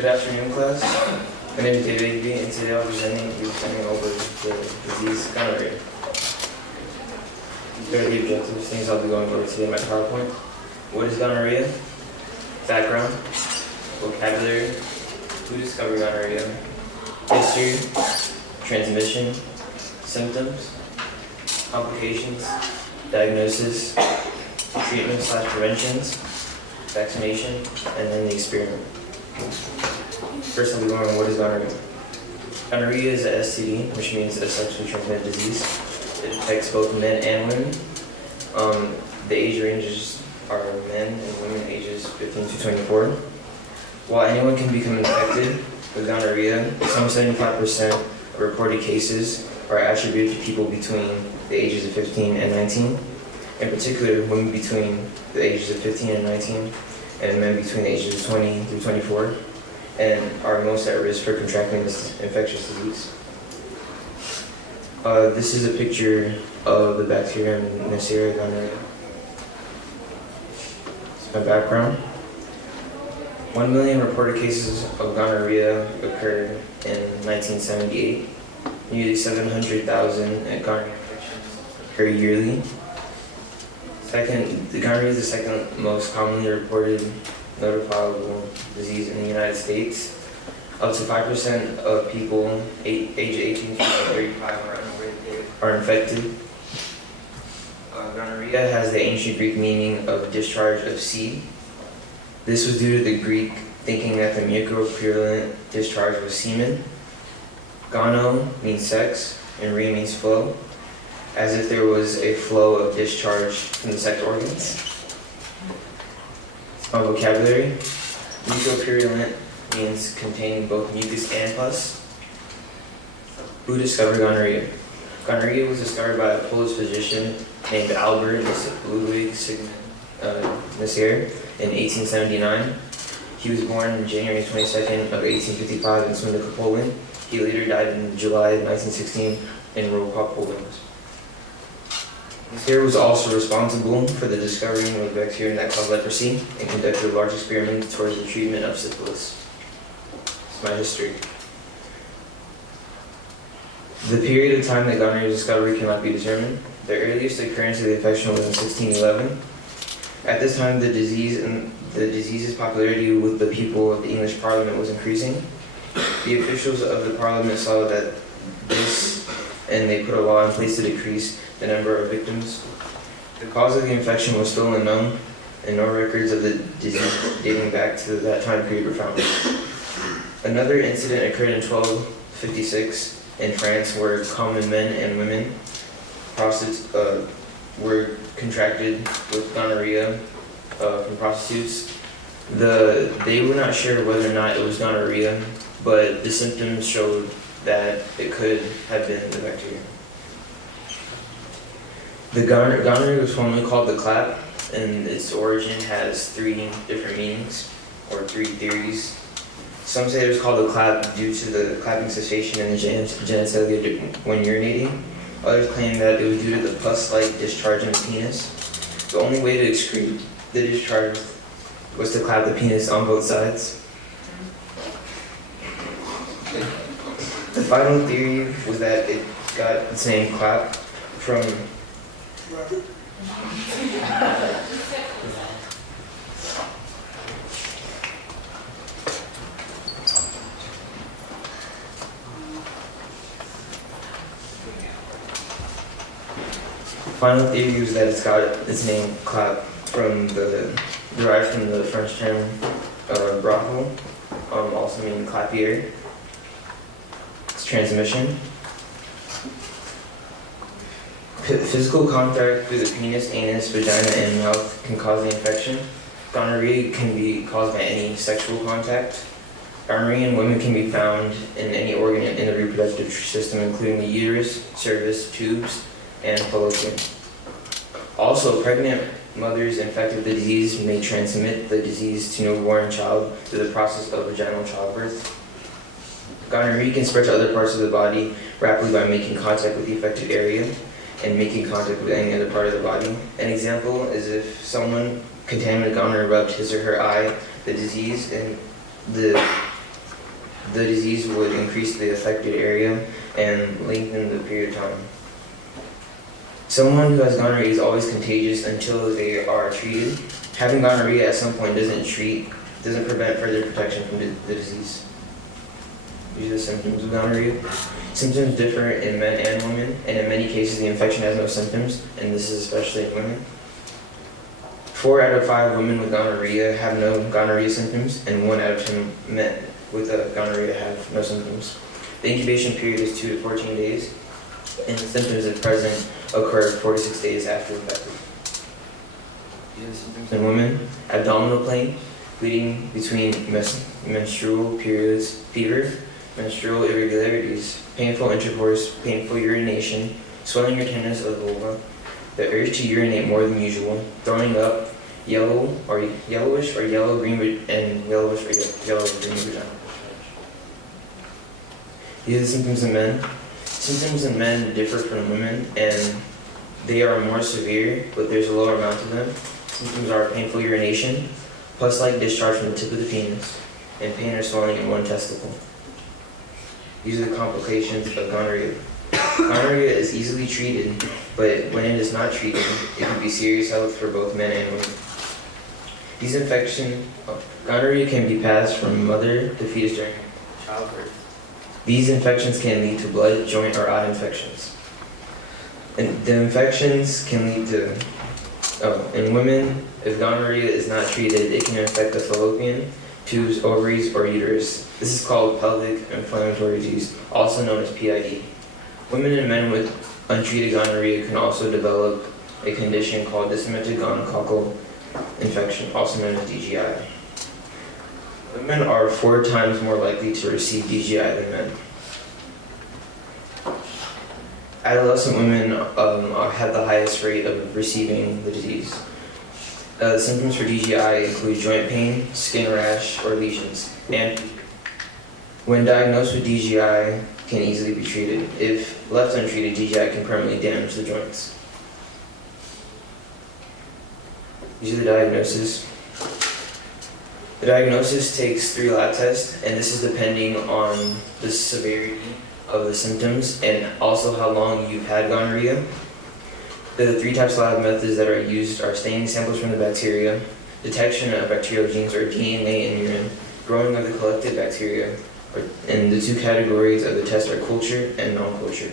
Good afternoon, class. My name is Aigbe, and today I'll be presenting over the disease gonorrhea. Here are the objectives, things I'll be going over today in my PowerPoint. What is gonorrhea? Background, vocabulary, who discovered gonorrhea, history, transmission, symptoms, complications, diagnosis, treatment/preventions, vaccination, and then the experiment. First, I'll be going on what is gonorrhea. Gonorrhea is a STD, which means a sexually transmitted disease. It affects both men and women. The age ranges are men and women ages 15 to 24. While anyone can become infected with gonorrhea, some 75% of reported cases are attributed to people between the ages of 15 and 19. In particular, women between the ages of 15 and 19, and men between the ages of 20 through 24, and are most at risk for contracting this infectious disease. This is a picture of the bacterium Neisseria gonorrhea. My background. 1 million reported cases of gonorrhea occurred in 1978. Nearly 700,000 gonorrhea infections occur yearly. The gonorrhea is the second most commonly reported notifiable disease in the United States. Up to 5% of people aged 18 to 35 are infected. Gonorrhea has the ancient Greek meaning of discharge of seed. This was due to the Greek thinking that the mucopurulent discharge was semen. Gono means sex, and rhea means flow, as if there was a flow of discharge from the sex organs. My vocabulary. Mucopurulent means containing both mucus and pus. Who discovered gonorrhea? Gonorrhea was discovered by a Polish physician named Albert Ludwig Neisseria in 1879. He was born on January 22nd of 1855 in Swinica, Poland. He later died in July 1916 in Wrocław, Poland. Neisseria was also responsible for the discovery of a bacterium that caused leprosy and conducted a large experiment towards the treatment of syphilis. It's my history. The period of time that gonorrhea discovery cannot be determined. The earliest occurrence of the infection was in 1611. At this time, the disease's popularity with the people of the English Parliament was increasing. The officials of the Parliament saw that this, and they put a law in place to decrease the number of victims. The cause of the infection was still unknown, and no records of the disease dating back to that time period were found. Another incident occurred in 1256 in France, where common men and women were contracted with gonorrhea from prostitutes. They were not sure whether or not it was gonorrhea, but the symptoms showed that it could have been the bacteria. The gonorrhea was formerly called the clap, and its origin has 3 different meanings, or 3 theories. Some say it was called the clap due to the clapping sensation in the genitalia when urinating. Others claim that it was due to the pus-like discharge in the penis. The only way to excrete the discharge was to clap the penis on both sides. The final theory was that it got its name clap from its name clap derived from the French term brothel, also meaning clapier. It's transmission. Physical contact through the penis, anus, vagina, and mouth can cause the infection. Gonorrhea can be caused by any sexual contact. Gonorrhea in women can be found in any organ in the reproductive system, including the uterus, cervix, tubes, and fallopian. Also, pregnant mothers infected with the disease may transmit the disease to newborn child through the process of vaginal childbirth. Gonorrhea can spread to other parts of the body rapidly by making contact with the affected area and making contact with any other part of the body. An example is if someone contaminated gonorrhea rubbed his or her eye, the disease and the the disease would increase the affected area and lengthen the period of time. Someone who has gonorrhea is always contagious until they are treated. Having gonorrhea at some point doesn't prevent further protection from the disease. These are the symptoms of gonorrhea. Symptoms differ in men and women, and in many cases the infection has no symptoms, and this is especially in women. 4 out of 5 women with gonorrhea have no gonorrhea symptoms, and 1 out of 10 men with gonorrhea have no symptoms. The incubation period is 2 to 14 days, and the symptoms, if present, occur 4 to 6 days after infection. These are the symptoms in women: abdominal pain, bleeding between menstrual periods, fever, menstrual irregularities, painful intercourse, painful urination, swelling or tenderness of the vulva, the urge to urinate more than usual, throwing up, yellowish or yellow-green and yellowish or yellow-green vagina. These are the symptoms in men. Symptoms in men differ from women, and they are more severe, but there's a lower amount of them. Symptoms are painful urination, pus-like discharge from the tip of the penis, and pain or swelling in one testicle. These are the complications of gonorrhea. Gonorrhea is easily treated, but when it is not treated, it can be serious health for both men and women. Gonorrhea can be passed from mother to fetus during childbirth. These infections can lead to blood, joint, or eye infections. And the infections can lead to, in women, if gonorrhea is not treated, it can infect the fallopian tubes, ovaries, or uterus. This is called pelvic inflammatory disease, also known as PID. Women and men with untreated gonorrhea can also develop a condition called disseminated gonococcal infection, also known as DGI. Women are 4 times more likely to receive DGI than men. Adolescent women have the highest rate of receiving the disease. The symptoms for DGI include joint pain, skin rash, or lesions, and when diagnosed with DGI, can easily be treated. If left untreated, DGI can permanently damage the joints. These are the diagnosis. The diagnosis takes 3 lab tests, and this is depending on the severity of the symptoms and also how long you've had gonorrhea. The 3 types of lab methods that are used are staining samples from the bacteria, detection of bacterial genes or DNA in urine, growing of the collected bacteria, and the 2 categories of the test are culture and non-culture.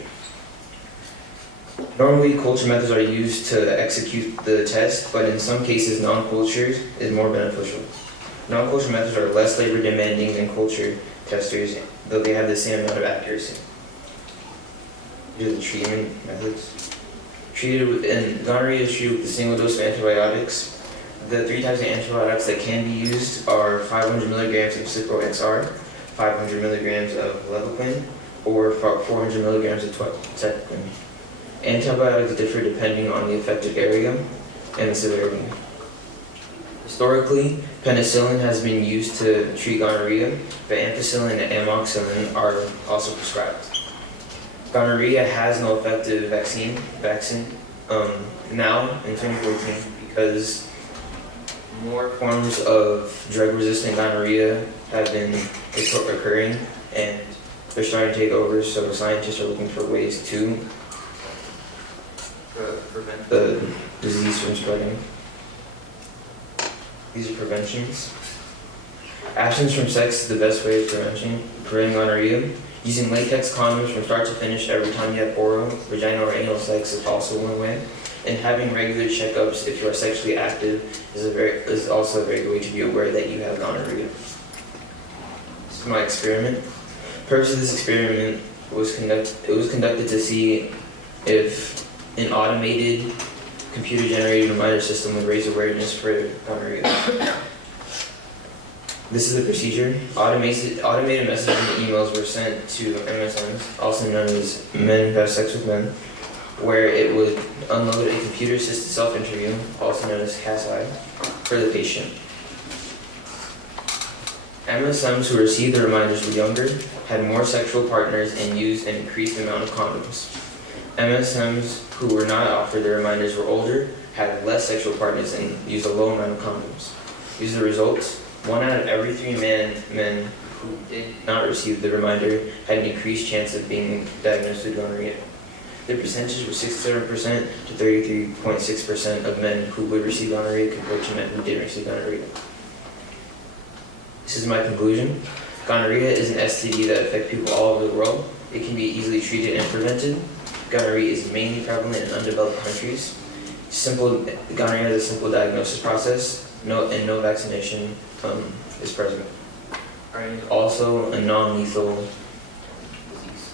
Normally, culture methods are used to execute the test, but in some cases, non-culture is more beneficial. Non-culture methods are less labor demanding than culture testers, though they have the same amount of accuracy. These are the treatment methods. Gonorrhea is treated with a single dose of antibiotics. The 3 types of antibiotics that can be used are 500 milligrams of Cipro-XR, 500 milligrams of Levaquin, or 400 milligrams of Tetraquin. Antibiotics differ depending on the affected area and the severity. Historically, penicillin has been used to treat gonorrhea, but ampicillin and amoxicillin are also prescribed. Gonorrhea has no effective vaccine now in 2014 because more forms of drug-resistant gonorrhea have been occurring, and they're starting to take over, so scientists are looking for ways to prevent the disease from spreading. These are preventions. Abstinence from sex is the best way of preventing gonorrhea. Using latex condoms from start to finish every time you have oral, vaginal, or anal sex is also one way. And having regular checkups if you are sexually active is also a very good way to be aware that you have gonorrhea. This is my experiment. The purpose of this experiment was conducted to see if an automated computer-generated reminder system would raise awareness for gonorrhea. This is the procedure. Automated messages and emails were sent to MSMs, also known as men who have sex with men, where it would unload a computer-assisted self-interview, also known as CASI, for the patient. MSMs who received the reminders were younger, had more sexual partners, and used an increased amount of condoms. MSMs who were not offered the reminders were older, had less sexual partners, and used a low amount of condoms. These are the results. 1 out of every 3 men who did not receive the reminder had an increased chance of being diagnosed with gonorrhea. The percentages were 67% to 33.6% of men who would receive gonorrhea compared to men who didn't receive gonorrhea. This is my conclusion. Gonorrhea is an STD that affects people all over the world. It can be easily treated and prevented. Gonorrhea is mainly prevalent in undeveloped countries. Gonorrhea is a simple diagnosis process, no vaccination is present. Also a non-lethal disease.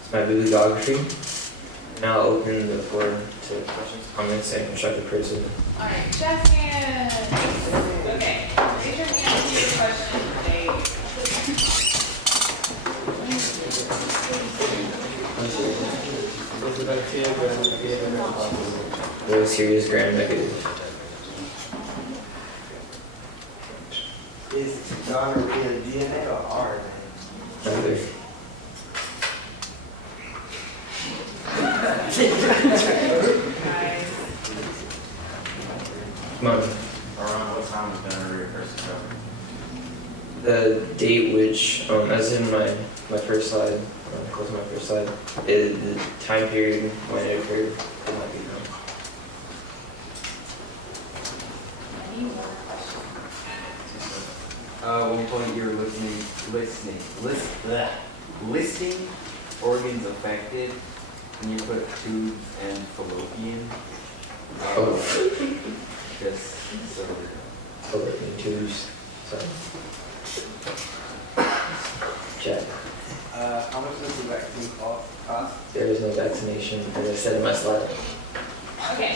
It's my bibliography. Now I'll open the floor to questions, comments, and constructive criticism. All right, Jeff's hand. Okay, raise your hand if you have a question. No serious gram negative. Is gonorrhea DNA or RNA? Neither. Come on. Around what time was gonorrhea first discovered? The date which, as in my first slide, close to my first slide, is the time period when it occurred could not be known. Any more questions? One point you were listing organs affected, and you put tubes and fallopian. Oh. Just so Fallopian tubes. Sorry. Check. How much does the vaccine cost? There is no vaccination, as I said in my slide. Okay,